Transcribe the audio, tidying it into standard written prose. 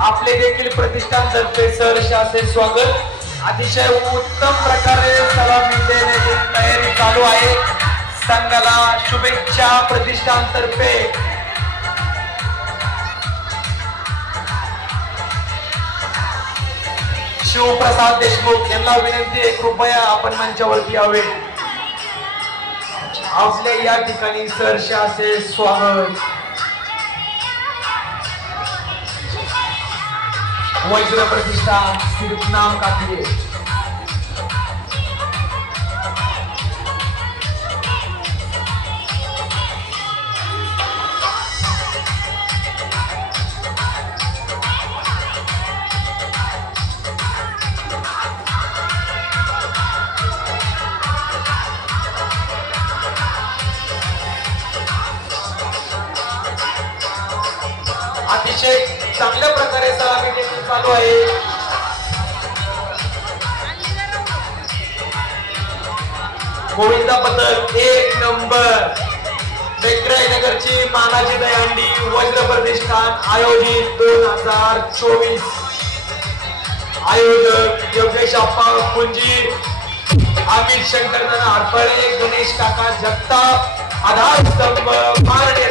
आपले देखील प्रतिष्ठान तर्फे सहर्ष असे स्वागत। अतिशय उत्तम प्रकारे सलामी देण्याची तयारी चालू आहे। संघाला शुभेच्छा प्रतिष्ठान तर्फे। शिवप्रसाद देशमुख यांना विनंती आहे कृपया आपण मंचावरती यावे। आपल्या या ठिकाणी सहर्ष असे स्वागत। वज्र प्रतिष्ठान सिर्फ नाम काफी है। अतिशय चांगल्या प्रकारे सलामी देखील चालू आहे। गोविंदा पथक 1 नंबर नगरची मानाची दहीहंडी वज्र प्रतिष्ठान आयोजित 2024। आयोजक योगेश अप्पा कुंजी, अमित शंकर हरपळे, गणेश काका जगताप, आधार स्तंभ माननीय